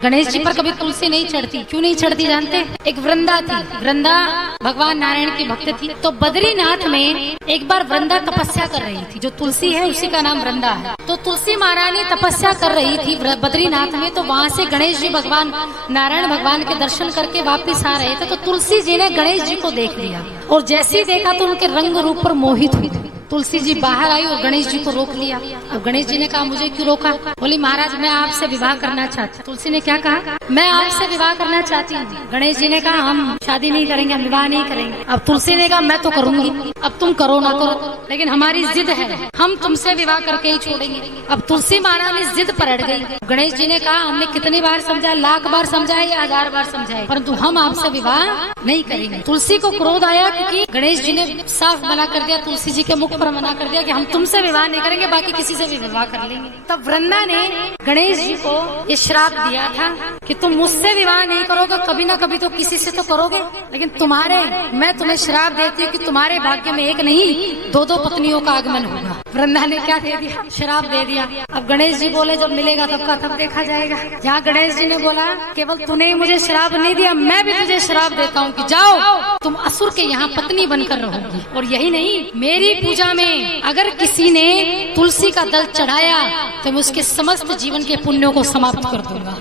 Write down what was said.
गणेश जी पर कभी तुलसी नहीं चढ़ती। क्यों नहीं चढ़ती जानते? एक वृंदा थी। वृंदा भगवान नारायण की भक्त थी। तो बद्रीनाथ में एक बार वृंदा तपस्या कर रही थी। जो तुलसी है उसी का नाम वृंदा है। तो तुलसी महारानी तपस्या कर रही थी बद्रीनाथ में। तो वहाँ से गणेश जी भगवान नारायण भगवान के दर्शन करके वापिस आ रहे थे। तो तुलसी जी ने गणेश जी को देख लिया और जैसे ही देखा तो उनके रंग रूप पर मोहित हुई। तुलसी जी बाहर आई और गणेश जी को रोक लिया। अब गणेश जी ने कहा मुझे क्यों रोका? बोली महाराज मैं आपसे विवाह करना चाहती हूँ। तुलसी ने क्या कहा? मैं आपसे विवाह करना चाहती हूँ। गणेश जी ने कहा हम शादी नहीं करेंगे, हम विवाह नहीं करेंगे। अब तुलसी ने कहा मैं तो करूंगी, अब तुम करो ना करो, लेकिन हमारी जिद है, हम तुमसे विवाह करके ही छोड़ेंगे। अब तुलसी महारानी जिद पर अड़ गई। गणेश जी ने कहा हमने कितनी बार समझाया, लाख बार समझाया या 1000 बार समझाया, परंतु हम आपसे विवाह नहीं करेंगे। तुलसी को क्रोध आया क्योंकि गणेश जी ने साफ मना कर दिया, तुलसी जी के मुख पर मना कर दिया कि हम तुमसे विवाह नहीं करेंगे, बाकी किसी से भी विवाह कर लेंगे। तब वृंदा ने गणेश जी को ये श्राप दिया था कि तुम मुझसे विवाह नहीं करोगे, कभी ना कभी तो किसी से तो करोगे, लेकिन मैं तुम्हें श्राप देती हूँ कि तुम्हारे भाग्य में एक नहीं 2-2 पत्नियों का आगमन होगा। वृंदा ने क्या दे दिया? श्राप दे दिया। अब गणेश जी बोले जब मिलेगा तब का तब देखा जाएगा। जहाँ गणेश जी ने बोला केवल तूने ही मुझे श्राप नहीं दिया, मैं भी तुझे श्राप देता हूँ कि जाओ तुम असुर के यहाँ पत्नी बनकर रहोगी। और यही नहीं, मेरी पूजा में अगर किसी ने तुलसी का दल चढ़ाया तो मैं उसके समस्त जीवन के पुण्यों को समाप्त कर दूंगा।